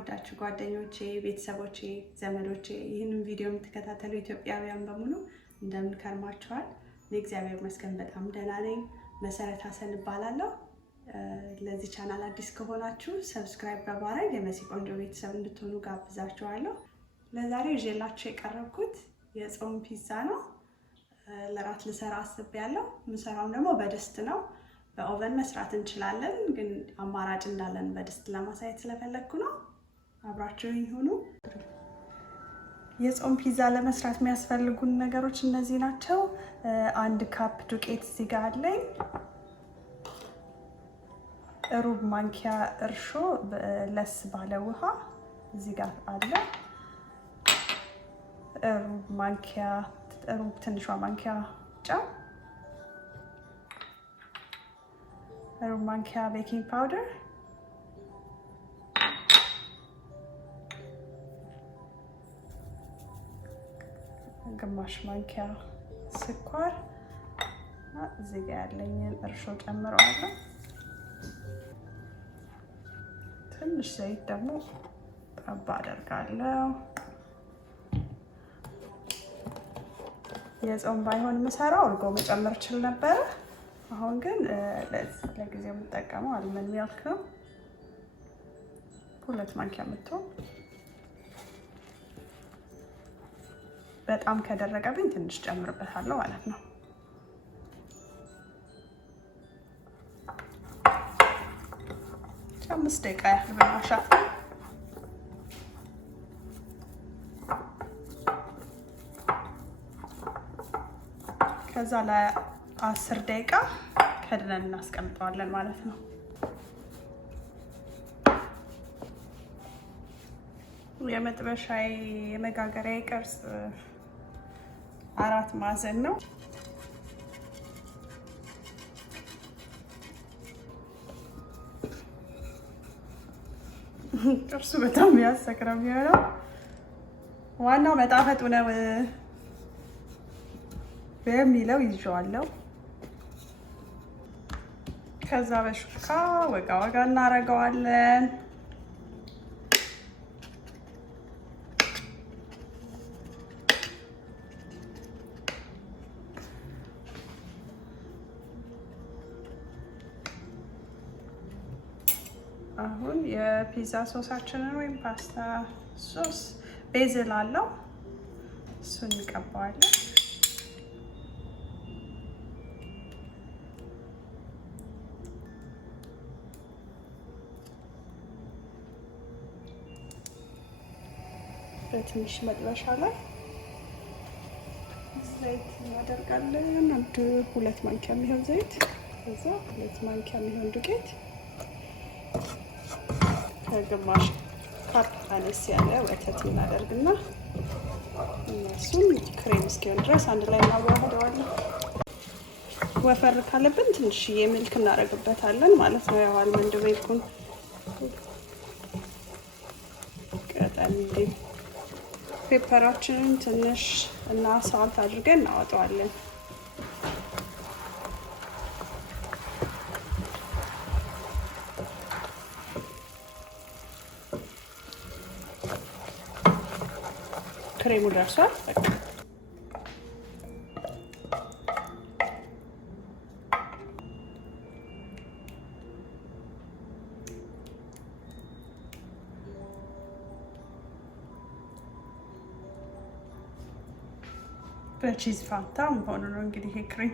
መወዳችሁ ጓደኞቼ፣ ቤተሰቦቼ፣ ዘመዶቼ ይህንን ቪዲዮ የምትከታተሉ ኢትዮጵያውያን በሙሉ እንደምን ከርማችኋል? ለእግዚአብሔር ይመስገን በጣም ደህና ነኝ። መሰረት ሀሰን እባላለሁ። ለዚህ ቻናል አዲስ ከሆናችሁ ሰብስክራይብ በማድረግ የመሲ ቆንጆ ቤተሰብ እንድትሆኑ ጋብዛችኋለሁ። ለዛሬ ይዤላችሁ የቀረብኩት የጾም ፒዛ ነው። ለራት ልሰራ አስቤያለሁ። የምሰራውም ደግሞ በድስት ነው። በኦቨን መስራት እንችላለን፣ ግን አማራጭ እንዳለን በድስት ለማሳየት ስለፈለኩ ነው። አብራችሁኝ ሁኑ። የጾም ፒዛ ለመስራት የሚያስፈልጉን ነገሮች እነዚህ ናቸው። 1 ካፕ ዱቄት እዚህ ጋር አለኝ። ሩብ ማንኪያ እርሾ ለስ ባለ ውሃ እዚህ ጋር አለ። ሩብ ትንሿ ማንኪያ ጨው፣ ሩብ ማንኪያ ቤኪንግ ፓውደር፣ ግማሽ ማንኪያ ስኳር እና እዚህ ጋር ያለኝን እርሾ ጨምረዋለሁ። ትንሽ ዘይት ደግሞ ጠብ አደርጋለሁ። የጾም ባይሆን የምሰራው እርጎ መጨመር እችል ነበረ። አሁን ግን ለጊዜው የምጠቀመው አልመን ሚልክ ነው። 2 ማንኪያ የምትሆን። በጣም ከደረቀብኝ ትንሽ ጨምርበታለሁ ማለት ነው። አምስት ደቂቃ ያህል በማሻት ከዛ ለ10 ደቂቃ ከድነን እናስቀምጠዋለን ማለት ነው። የመጥበሻዬ የመጋገሪያ ቅርጽ 4 ማዕዘን ነው። ቅርሱ በጣም ያሰክረው የሚሆነው ዋናው መጣፈጡ ነው በሚለው ይዤዋለሁ። ከዛ በሹካ ወጋ ወጋ እናደርገዋለን። አሁን የፒዛ ሶሳችንን ወይም ፓስታ ሶስ ቤዝል አለው፣ እሱን እንቀባዋለን። በትንሽ መጥበሻ ላይ ዘይት እናደርጋለን። 2 ማንኪያ የሚሆን ዘይት፣ ከዛ 2 ማንኪያ የሚሆን ዱቄት፣ ከግማሽ ካፕ አነስ ያለ ወተት እናደርግና እነሱን ክሬም እስኪሆን ድረስ አንድ ላይ እናዋህደዋለን። ወፈር ካለብን ትንሽዬ ሚልክ እናደርግበታለን ማለት ነው። ያው አልመንድ ሚልኩን ቀጠን ፔፐራችንን ትንሽ እና ሳልት አድርገን እናወጣዋለን። ክሬሙ ደርሷል። በቺዝ ፋንታ መሆኑ ነው እንግዲህ ይሄ ክሬም።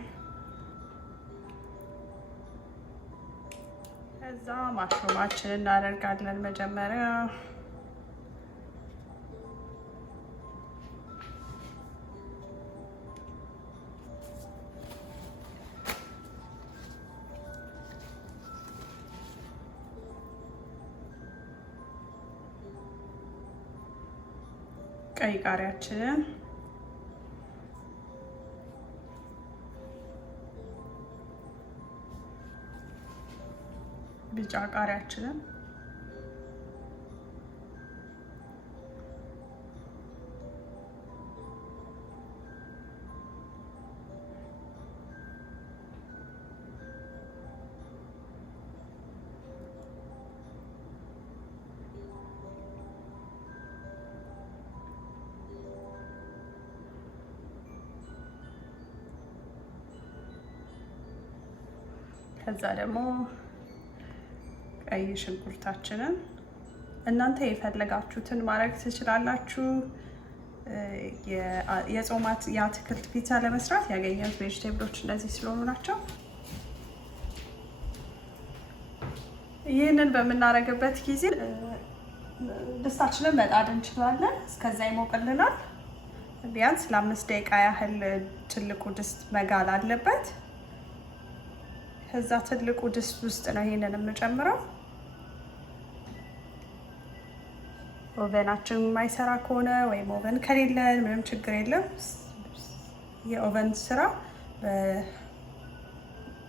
ከዛ ማሽሩማችንን እናደርጋለን መጀመሪያ። ቀይ ቃሪያችንን፣ ቢጫ ቃሪያችንን፣ ከዛ ደግሞ ቀይ ሽንኩርታችንን እናንተ የፈለጋችሁትን ማድረግ ትችላላችሁ። የጾማት የአትክልት ፒዛ ለመስራት ያገኘሁት ቬጂቴብሎች እንደዚህ ስለሆኑ ናቸው። ይህንን በምናደርግበት ጊዜ ድስታችንን መጣድ እንችላለን። እስከዛ ይሞቅልናል። ቢያንስ ለ5 ደቂቃ ያህል ትልቁ ድስት መጋል አለበት። ከዛ ትልቁ ድስት ውስጥ ነው ይሄንን የምጨምረው። ኦቨናችን የማይሰራ ከሆነ ወይም ኦቨን ከሌለን ምንም ችግር የለም። የኦቨን ስራ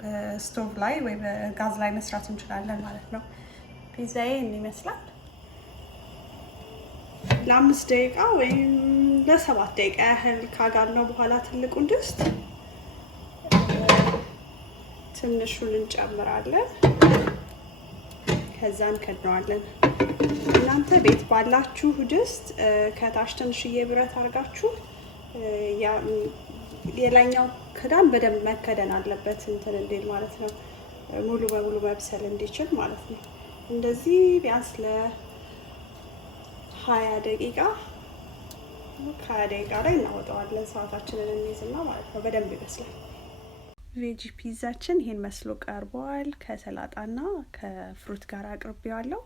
በስቶቭ ላይ ወይ በጋዝ ላይ መስራት እንችላለን ማለት ነው። ፒዛዬ ይመስላል። ለ5 ደቂቃ ወይም ለ7 ደቂቃ ያህል ካጋልነው በኋላ ትልቁን ድስት ትንሹን እንጨምራለን። ከዛ እንከድነዋለን። እናንተ ቤት ባላችሁ ድስት ከታች ትንሽዬ ብረት አድርጋችሁ የላይኛው ክዳን በደንብ መከደን አለበት እንትን እንዲል ማለት ነው። ሙሉ በሙሉ መብሰል እንዲችል ማለት ነው። እንደዚህ ቢያንስ ለ20 ደቂቃ ከ20 ደቂቃ ላይ እናወጣዋለን። ሰዓታችንን እንይዝና ማለት ነው። በደንብ ይበስላል። ቬጂ ፒዛችን ይሄን መስሎ ቀርቧል። ከሰላጣና ከፍሩት ጋር አቅርቤዋለሁ።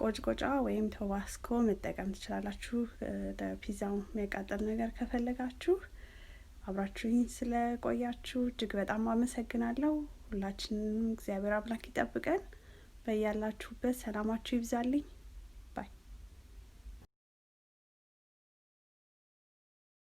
ቆጭ-ቆጫ ወይም ቶባስኮ መጠቀም ትችላላችሁ። ለፒዛው የሚያቃጥል ነገር ከፈለጋችሁ። አብራችሁኝ ስለቆያችሁ እጅግ በጣም አመሰግናለሁ። ሁላችንም እግዚአብሔር አምላክ ይጠብቀን። በያላችሁበት ሰላማችሁ ይብዛልኝ።